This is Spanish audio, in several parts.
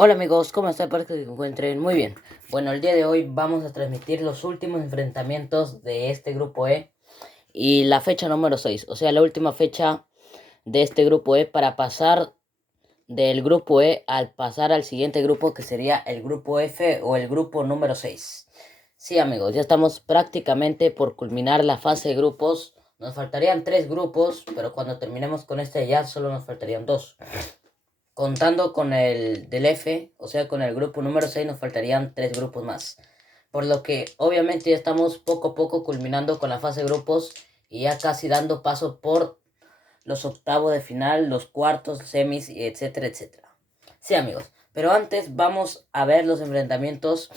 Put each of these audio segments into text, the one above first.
Hola amigos, ¿cómo están? Espero que se encuentren muy bien. Bueno, el día de hoy vamos a transmitir los últimos enfrentamientos de este grupo E y la fecha número 6, o sea, la última fecha de este grupo E para pasar del grupo E al pasar al siguiente grupo que sería el grupo F o el grupo número 6. Sí amigos, ya estamos prácticamente por culminar la fase de grupos. Nos faltarían 3 grupos, pero cuando terminemos con este ya solo nos faltarían 2. Contando con el del F, o sea, con el grupo número 6, nos faltarían 3 grupos más. Por lo que obviamente ya estamos poco a poco culminando con la fase de grupos y ya casi dando paso por los octavos de final, los cuartos, semis, etcétera, etcétera. Sí, amigos. Pero antes vamos a ver los enfrentamientos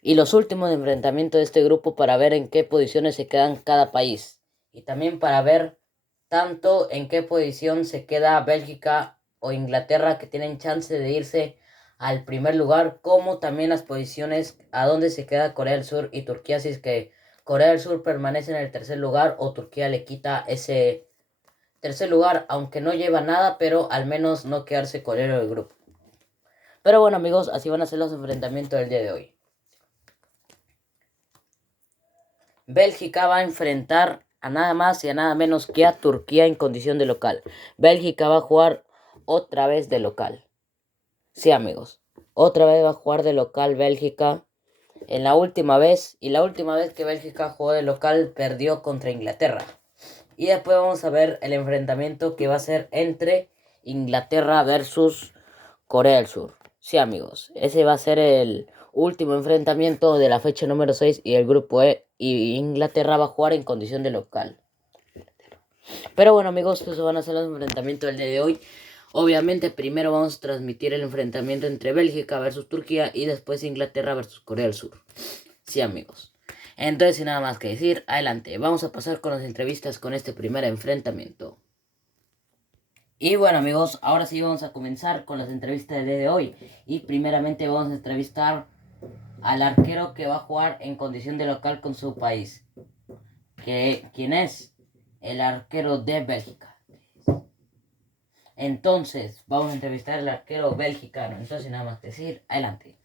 y los últimos enfrentamientos de este grupo para ver en qué posiciones se quedan cada país. Y también para ver tanto en qué posición se queda Bélgica o Inglaterra, que tienen chance de irse al primer lugar, como también las posiciones a donde se queda Corea del Sur y Turquía, si es que Corea del Sur permanece en el tercer lugar o Turquía le quita ese tercer lugar, aunque no lleva nada, pero al menos no quedarse colero del grupo. Pero bueno amigos, así van a ser los enfrentamientos del día de hoy. Bélgica va a enfrentar a nada más y a nada menos que a Turquía en condición de local. Bélgica va a jugar otra vez de local. Sí amigos, otra vez va a jugar de local Bélgica. En la última vez, y la última vez que Bélgica jugó de local perdió contra Inglaterra. Y después vamos a ver el enfrentamiento que va a ser entre Inglaterra versus Corea del Sur. Sí, amigos, ese va a ser el último enfrentamiento de la fecha número 6 y el grupo E. Y Inglaterra va a jugar en condición de local. Pero bueno, amigos, esos van a ser los enfrentamientos del día de hoy. Obviamente, primero vamos a transmitir el enfrentamiento entre Bélgica versus Turquía y después Inglaterra versus Corea del Sur. Sí, amigos. Entonces, sin nada más que decir, adelante. Vamos a pasar con las entrevistas con este primer enfrentamiento. Y bueno amigos, ahora sí vamos a comenzar con las entrevistas del día de hoy. Y primeramente vamos a entrevistar al arquero que va a jugar en condición de local con su país. ¿Quién es? El arquero de Bélgica. Entonces, vamos a entrevistar al arquero belgicano. Entonces, nada más que decir, adelante.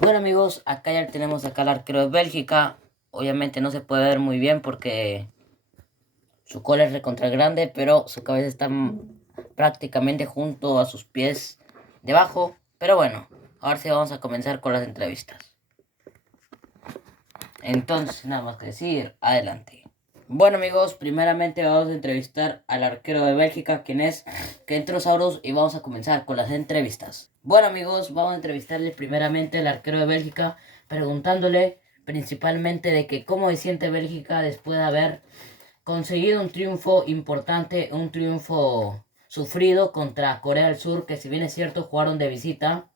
Bueno amigos, acá ya tenemos acá al arquero de Bélgica. Obviamente no se puede ver muy bien porque su cola es recontra grande, pero su cabeza está prácticamente junto a sus pies debajo. Pero bueno, ahora sí vamos a comenzar con las entrevistas. Entonces, nada más que decir, adelante. Bueno amigos, primeramente vamos a entrevistar al arquero de Bélgica, quien es Kentrosaurus, y vamos a comenzar con las entrevistas. Bueno amigos, vamos a entrevistarle primeramente al arquero de Bélgica, preguntándole principalmente de que cómo se siente Bélgica después de haber conseguido un triunfo importante, un triunfo sufrido contra Corea del Sur, que si bien es cierto jugaron de visita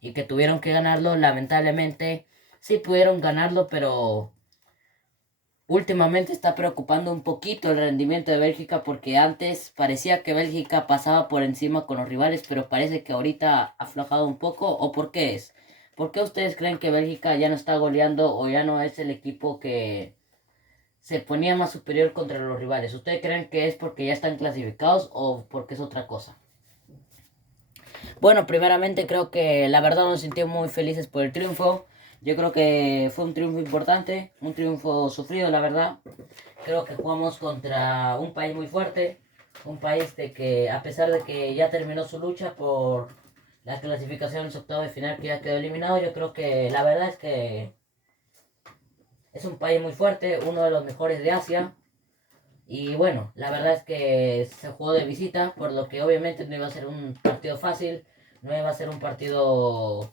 y que tuvieron que ganarlo, lamentablemente sí pudieron ganarlo, pero últimamente está preocupando un poquito el rendimiento de Bélgica porque antes parecía que Bélgica pasaba por encima con los rivales, pero parece que ahorita ha aflojado un poco. ¿O por qué es? ¿Por qué ustedes creen que Bélgica ya no está goleando o ya no es el equipo que se ponía más superior contra los rivales? ¿Ustedes creen que es porque ya están clasificados o porque es otra cosa? Bueno, primeramente creo que la verdad nos sentimos muy felices por el triunfo. Yo creo que fue un triunfo importante, un triunfo sufrido, la verdad. Creo que jugamos contra un país muy fuerte, un país de que a pesar de que ya terminó su lucha por la clasificación en su octavo de final que ya quedó eliminado, yo creo que la verdad es que es un país muy fuerte, uno de los mejores de Asia. Y bueno, la verdad es que se jugó de visita, por lo que obviamente no iba a ser un partido fácil, no iba a ser un partido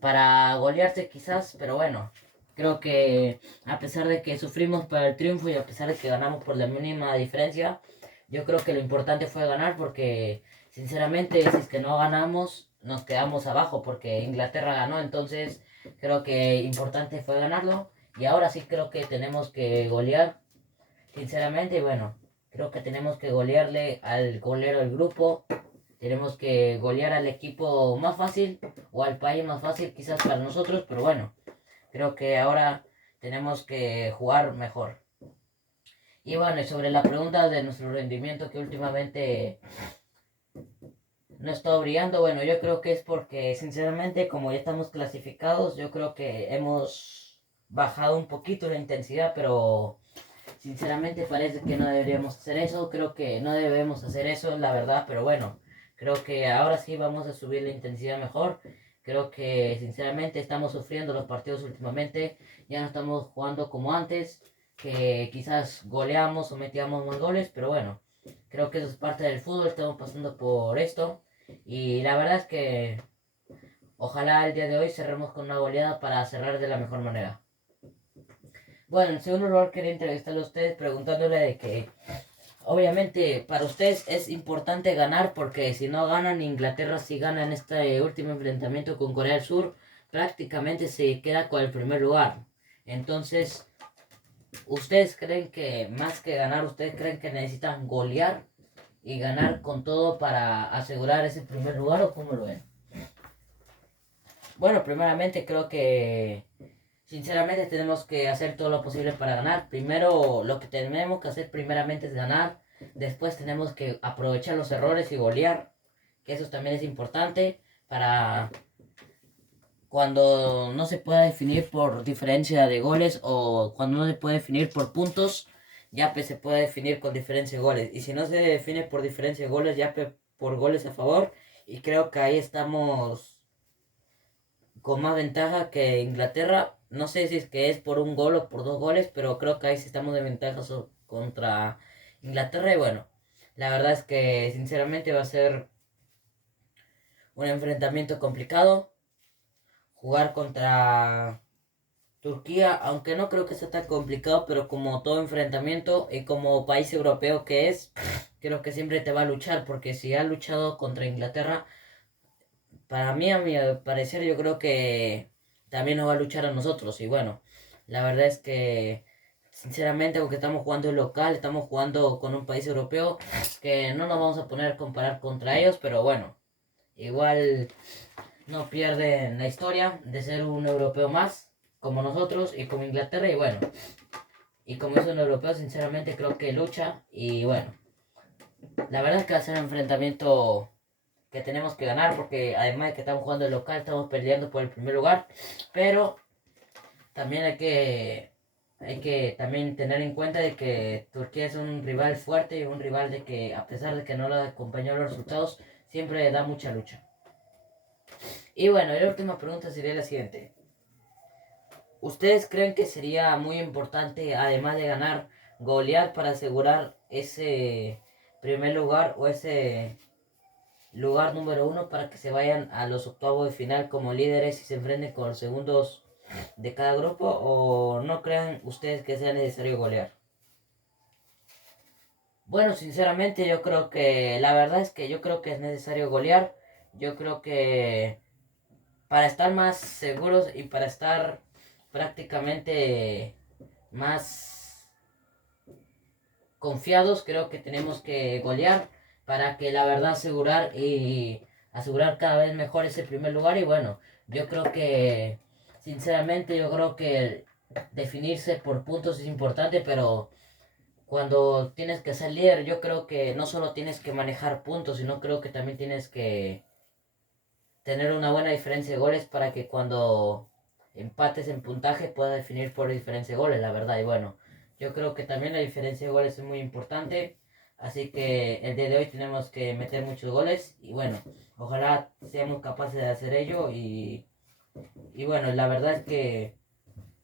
para golearse quizás, pero bueno, creo que a pesar de que sufrimos para el triunfo y a pesar de que ganamos por la mínima diferencia, yo creo que lo importante fue ganar porque sinceramente si es que no ganamos nos quedamos abajo porque Inglaterra ganó, entonces creo que importante fue ganarlo y ahora sí creo que tenemos que golear, sinceramente, y bueno, creo que tenemos que golearle al golero del grupo. Tenemos que golear al equipo más fácil o al país más fácil quizás para nosotros, pero bueno, creo que ahora tenemos que jugar mejor. Y bueno, y sobre la pregunta de nuestro rendimiento que últimamente no ha estado brillando. Bueno, yo creo que es porque sinceramente como ya estamos clasificados, yo creo que hemos bajado un poquito la intensidad, pero sinceramente parece que no deberíamos hacer eso. Creo que no debemos hacer eso, la verdad, pero bueno, creo que ahora sí vamos a subir la intensidad mejor. Creo que sinceramente estamos sufriendo los partidos últimamente, ya no estamos jugando como antes, que quizás goleamos o metíamos más goles, pero bueno, creo que eso es parte del fútbol, estamos pasando por esto y la verdad es que ojalá el día de hoy cerremos con una goleada para cerrar de la mejor manera. Bueno, en segundo lugar quería entrevistarle a ustedes preguntándole de que obviamente para ustedes es importante ganar porque si no ganan Inglaterra, si gana en este último enfrentamiento con Corea del Sur, prácticamente se queda con el primer lugar. Entonces, ¿ustedes creen que más que ganar, ustedes creen que necesitan golear y ganar con todo para asegurar ese primer lugar o cómo lo ven? Bueno, primeramente creo que sinceramente tenemos que hacer todo lo posible para ganar. Primero, lo que tenemos que hacer primeramente es ganar. Después tenemos que aprovechar los errores y golear, que eso también es importante para cuando no se pueda definir por diferencia de goles o cuando no se puede definir por puntos, ya pues se puede definir con diferencia de goles. Y si no se define por diferencia de goles, ya pues por goles a favor. Y creo que ahí estamos con más ventaja que Inglaterra. No sé si es que es por un gol o por dos goles, pero creo que ahí sí estamos de ventaja contra Inglaterra. Y bueno, la verdad es que sinceramente va a ser un enfrentamiento complicado. Jugar contra Turquía, aunque no creo que sea tan complicado, pero como todo enfrentamiento y como país europeo que es, creo que siempre te va a luchar, porque si ha luchado contra Inglaterra, para mí, a mi parecer, yo creo que también nos va a luchar a nosotros. Y bueno, la verdad es que, sinceramente, aunque estamos jugando en local, estamos jugando con un país europeo, que no nos vamos a poner a comparar contra ellos, pero bueno, igual no pierden la historia de ser un europeo más, como nosotros y como Inglaterra. Y bueno, y como es un europeo, sinceramente creo que lucha. Y bueno, la verdad es que va a ser un enfrentamiento que tenemos que ganar porque además de que estamos jugando el local, estamos peleando por el primer lugar, pero también hay que también tener en cuenta de que Turquía es un rival fuerte y un rival de que a pesar de que no le acompañó los resultados, siempre da mucha lucha. Y bueno, la última pregunta sería la siguiente. ¿Ustedes creen que sería muy importante, además de ganar, golear para asegurar ese primer lugar o ese lugar número uno para que se vayan a los octavos de final como líderes y se enfrenten con los segundos de cada grupo o no crean ustedes que sea necesario golear? Bueno, sinceramente yo creo que la verdad es que yo creo que es necesario golear. Yo creo que para estar más seguros y para estar prácticamente más confiados, creo que tenemos que golear para que la verdad asegurar cada vez mejor ese primer lugar. Y bueno, yo creo que sinceramente yo creo que definirse por puntos es importante, pero cuando tienes que ser líder, yo creo que no solo tienes que manejar puntos, sino creo que también tienes que tener una buena diferencia de goles para que cuando empates en puntaje puedas definir por diferencia de goles, la verdad. Y bueno, yo creo que también la diferencia de goles es muy importante. Así que el día de hoy tenemos que meter muchos goles. Y bueno, ojalá seamos capaces de hacer ello. Y bueno, la verdad es que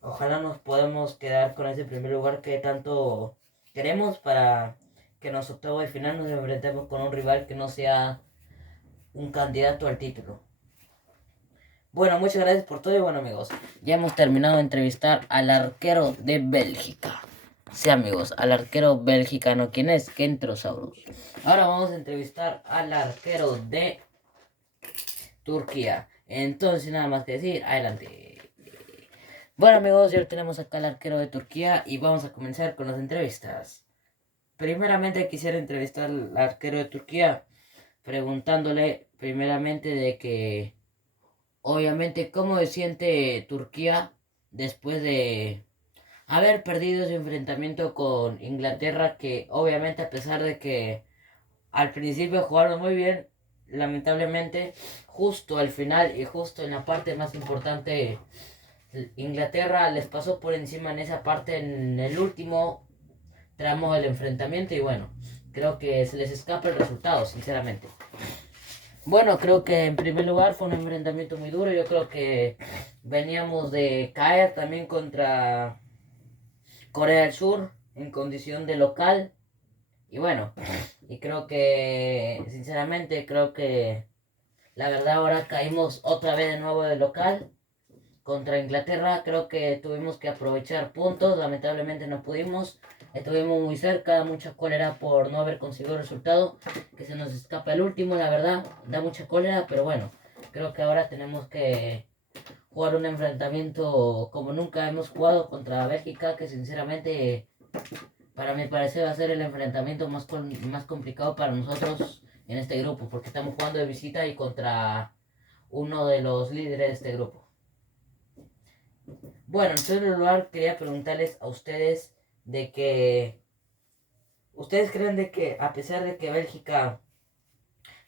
ojalá nos podamos quedar con ese primer lugar que tanto queremos para que en los octavos de final nos enfrentemos con un rival que no sea un candidato al título. Bueno, muchas gracias por todo y bueno amigos, ya hemos terminado de entrevistar al arquero de Bélgica. Sí amigos, al arquero belgicano, ¿quién es? Kentrosaurus. Ahora vamos a entrevistar al arquero de Turquía. Entonces nada más que decir, adelante. Bueno amigos, ya tenemos acá al arquero de Turquía y vamos a comenzar con las entrevistas. Primeramente quisiera entrevistar al arquero de Turquía preguntándole primeramente de que obviamente, ¿cómo se siente Turquía después de haber perdido su enfrentamiento con Inglaterra? Que obviamente a pesar de que al principio jugaron muy bien, lamentablemente, justo al final y justo en la parte más importante, Inglaterra les pasó por encima en esa parte en el último tramo del enfrentamiento y bueno, creo que se les escapa el resultado, sinceramente. Bueno, creo que en primer lugar fue un enfrentamiento muy duro. Yo creo que veníamos de caer también contra Corea del Sur en condición de local. Y bueno, y creo que, sinceramente, creo que la verdad ahora caímos otra vez de nuevo de local contra Inglaterra. Creo que tuvimos que aprovechar puntos, lamentablemente no pudimos. Estuvimos muy cerca, mucha cólera por no haber conseguido el resultado, que se nos escapa el último, la verdad, da mucha cólera, pero bueno, creo que ahora tenemos que jugar un enfrentamiento como nunca hemos jugado contra Bélgica, que sinceramente para mi parecer va a ser el enfrentamiento más complicado para nosotros en este grupo, porque estamos jugando de visita y contra uno de los líderes de este grupo. Bueno, en primer lugar quería preguntarles a ustedes de que ustedes creen de que a pesar de que Bélgica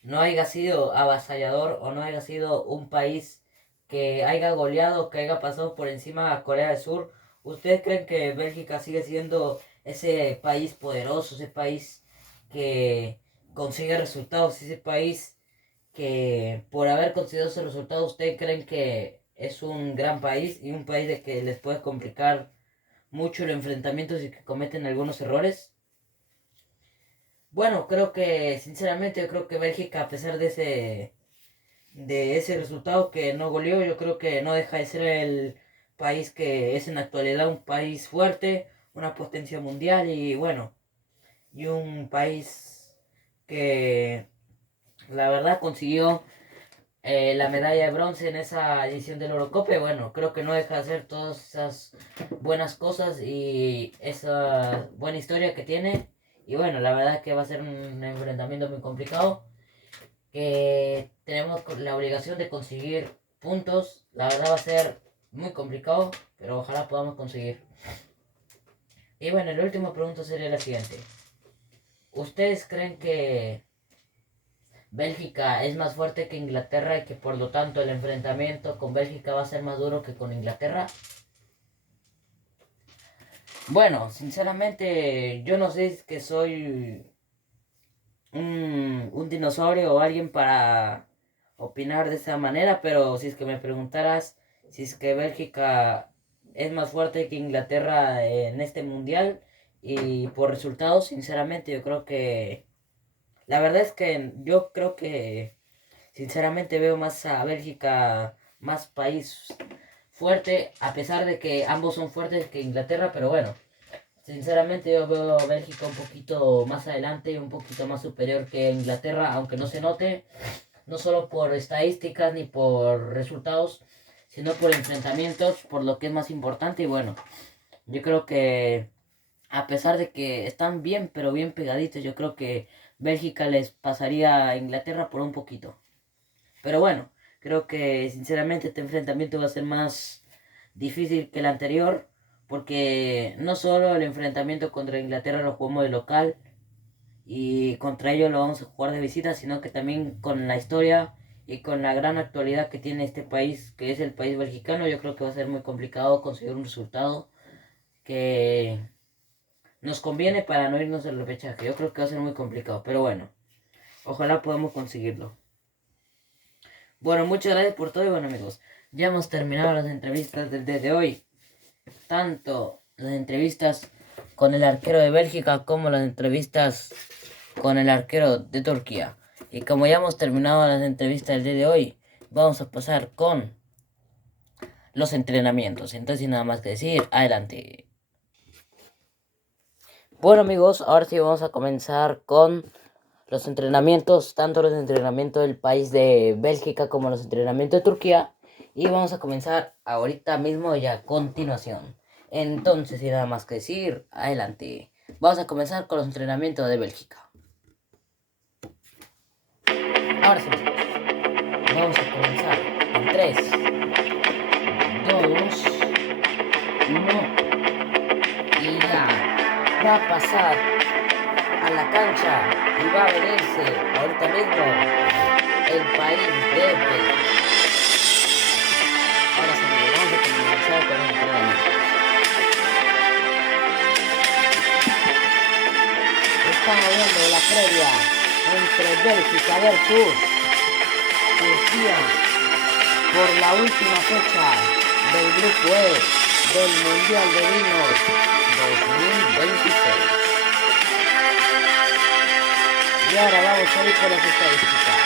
no haya sido avasallador o no haya sido un país que haya goleado, que haya pasado por encima a Corea del Sur, ¿ustedes creen que Bélgica sigue siendo ese país poderoso, ese país que consigue resultados, ese país que por haber conseguido ese resultado, ustedes creen que es un gran país y un país de que les puede complicar mucho el enfrentamiento si que cometen algunos errores? Bueno, creo que, sinceramente, yo creo que Bélgica, a pesar de ese resultado que no goleó, yo creo que no deja de ser el país que es en la actualidad un país fuerte, una potencia mundial y bueno, y un país que la verdad consiguió la medalla de bronce en esa edición del Eurocopa. Y bueno, creo que no deja de hacer todas esas buenas cosas y esa buena historia que tiene. Y bueno, la verdad es que va a ser un enfrentamiento muy complicado, que tenemos la obligación de conseguir puntos. La verdad va a ser muy complicado, pero ojalá podamos conseguir. Y bueno, la última pregunta sería la siguiente. ¿Ustedes creen que Bélgica es más fuerte que Inglaterra y que por lo tanto el enfrentamiento con Bélgica va a ser más duro que con Inglaterra? Bueno, sinceramente yo no sé si es que soy un dinosaurio o alguien para opinar de esa manera, pero si es que me preguntaras si es que Bélgica es más fuerte que Inglaterra en este mundial y por resultados, sinceramente yo creo que la verdad es que yo creo que sinceramente veo más a Bélgica más país fuerte, a pesar de que ambos son fuertes que Inglaterra, pero bueno, sinceramente yo veo a Bélgica un poquito más adelante y un poquito más superior que Inglaterra, aunque no se note, no solo por estadísticas ni por resultados, sino por enfrentamientos, por lo que es más importante. Y bueno, yo creo que a pesar de que están bien, pero bien pegaditos, yo creo que Bélgica les pasaría a Inglaterra por un poquito. Pero bueno, creo que sinceramente este enfrentamiento va a ser más difícil que el anterior, porque no solo el enfrentamiento contra Inglaterra lo jugamos de local y contra ellos lo vamos a jugar de visita, sino que también con la historia y con la gran actualidad que tiene este país, que es el país belgicano, yo creo que va a ser muy complicado conseguir un resultado que nos conviene para no irnos al repechaje. Yo creo que va a ser muy complicado, pero bueno, ojalá podamos conseguirlo. Bueno, muchas gracias por todo y bueno amigos, ya hemos terminado las entrevistas del día de hoy. Tanto las entrevistas con el arquero de Bélgica como las entrevistas con el arquero de Turquía. Y como ya hemos terminado las entrevistas del día de hoy, vamos a pasar con los entrenamientos. Entonces sin nada más que decir, adelante. Bueno amigos, ahora sí vamos a comenzar con los entrenamientos, tanto los entrenamientos del país de Bélgica como los entrenamientos de Turquía. Y vamos a comenzar ahorita mismo y a continuación. Entonces, sin nada más que decir, adelante. Vamos a comenzar con los entrenamientos de Bélgica. Ahora sí, vamos a comenzar en 3, 2, 1 y ya. Va a pasar a la cancha y va a venirse ahorita mismo el país de Bélgica. Ahora sí, amigos, vamos a comenzar con el entrenamiento. Estamos viendo la previa entre Bélgica versus Turquía por la última fecha del grupo E del Mundial de Vinos 2026. Y ahora vamos a ir por las estadísticas.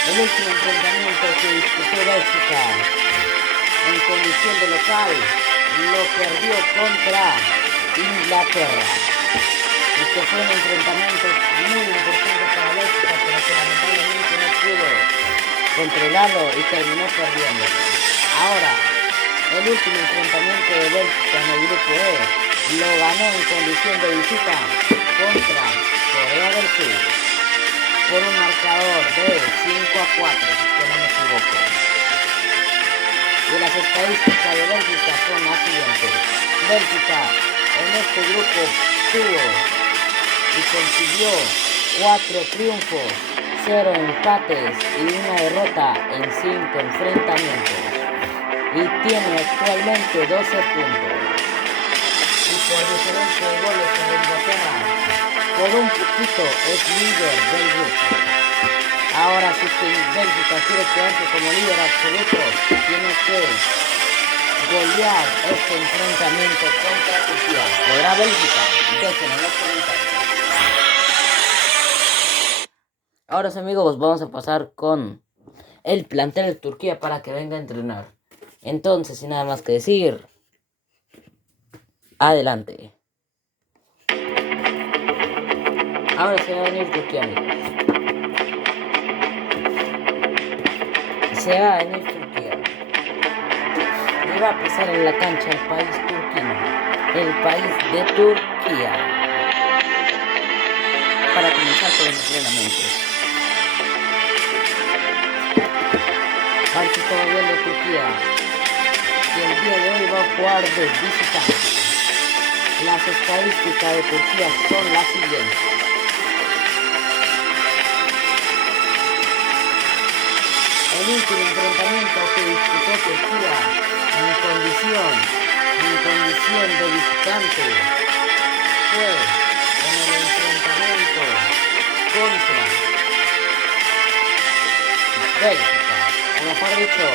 El último enfrentamiento que disputó Bélgica en condición de local lo perdió contra Inglaterra. Este fue un enfrentamiento muy importante para Bélgica, pero que lamentablemente no pudo controlarlo y terminó perdiendo. Ahora, el último enfrentamiento de Bélgica en el grupo E lo ganó en condición de visita contra Corea del Sur por un marcador de 5-4, si no me equivoco. Y las estadísticas de Bélgica son las siguientes. Bélgica en este grupo tuvo y consiguió 4 triunfos, 0 empates y 1 derrota en 5 enfrentamientos. Y tiene actualmente 12 puntos. Y por diferencia de goles sobre Inglaterra, por un poquito es líder del grupo. Ahora sí que Bélgica quiere quedarse como líder absoluto, tiene que golear este enfrentamiento contra Turquía. ¿Podrá Bélgica? Déjenlo en los comentarios. Ahora sí, amigos, vamos a pasar con el plantel de Turquía para que venga a entrenar. Entonces, sin nada más que decir, adelante. Ahora se va a venir Turquía, amigos. Se va a venir Turquía. Y va a pasar en la cancha el país turquino. El país de Turquía. Para comenzar con los entrenamientos. Aquí estamos viendo Turquía. Y el día de hoy va a jugar de visitante. Las estadísticas de Turquía son las siguientes. El último enfrentamiento que disputó Turquía en condición de visitante fue en el enfrentamiento contra Bélgica, o mejor dicho,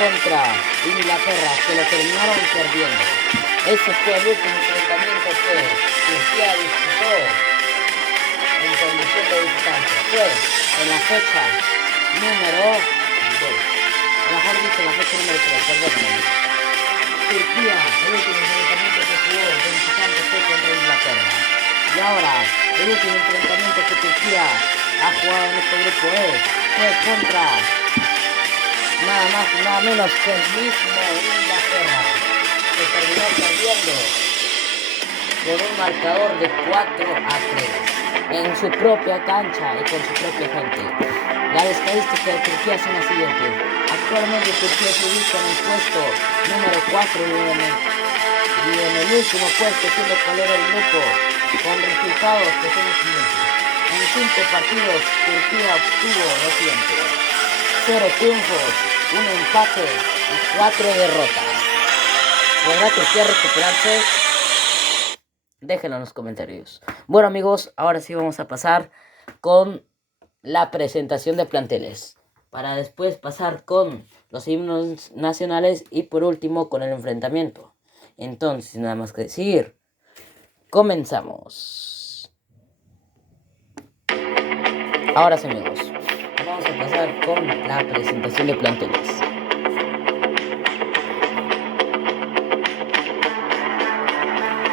contra Inglaterra, que lo terminaron perdiendo. Ese fue el último enfrentamiento que Turquía disputó en condición de visitante. Fue en la fecha número 2. Mejor dicho, la fecha número 3, perdónenme. Turquía, el último enfrentamiento que jugó de visitante fue contra Inglaterra. Y ahora, el último enfrentamiento que Turquía ha jugado en este grupo E fue contra nada más y nada menos que el mismo Inglaterra, que terminó perdiendo por un marcador de 4-3 en su propia cancha y con su propia gente. Las estadísticas de Turquía son las siguientes. Actualmente Turquía se ubica en el puesto número 4 y en el último puesto siendo colero del grupo, con resultados que son los siguientes. En 5 partidos Turquía obtuvo lo siguiente: 0 triunfos, 1 empate y 4 derrotas. ¿Podrá Turquía recuperarse? Déjenlo en los comentarios. Bueno, amigos, ahora sí vamos a pasar con la presentación de planteles, para después pasar con los himnos nacionales y por último con el enfrentamiento. Entonces, sin nada más que decir, comenzamos. Ahora sí, amigos, vamos a pasar con la presentación de planteles.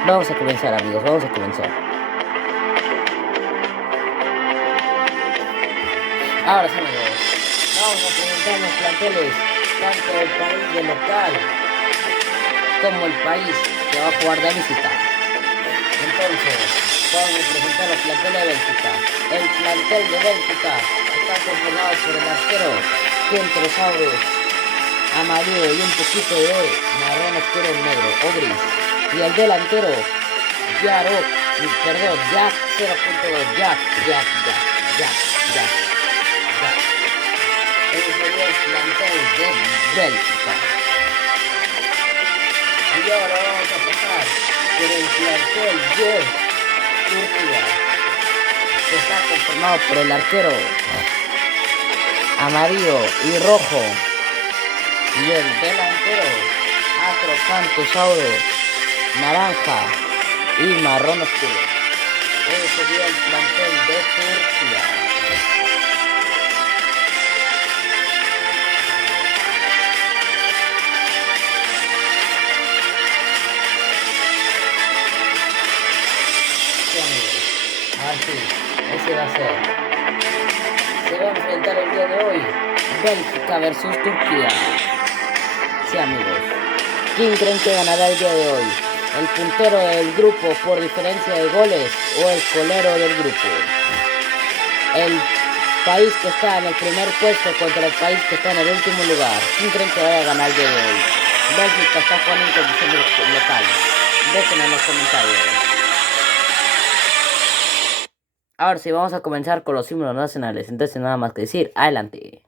Vamos a comenzar, amigos, vamos a comenzar. Ahora sí, amigos, vamos a presentar los planteles, tanto del país de local como el país que va a jugar de visita. Entonces, vamos a presentar los planteles de Bélgica. El plantel de Bélgica está conformado por el arquero Kentrosaurus amarillo y un poquito de marrón oscuro negro o gris. Y el delantero Jack 0.2, Jack. sería el plantel de Bélgica. Y ahora vamos a pasar por el plantel de Turquía, que está conformado por el arquero amarillo y rojo y el delantero Atrocantosauro naranja y marrón oscuro. Ese sería el plantel de Turquía. Sí, amigos, así, ese va a ser. Se va a enfrentar el día de hoy Bélgica versus Turquía. Sí, amigos. ¿Quién creen que ganará el día de hoy? ¿El puntero del grupo por diferencia de goles o el colero del grupo? El país que está en el primer puesto contra el país que está en el último lugar. ¿Quién creen que vaya a ganar el día de hoy? Bélgica está jugando en condiciones locales. Déjenlo en los comentarios. Ahora sí, vamos a comenzar con los símbolos nacionales. Entonces, nada más que decir, adelante.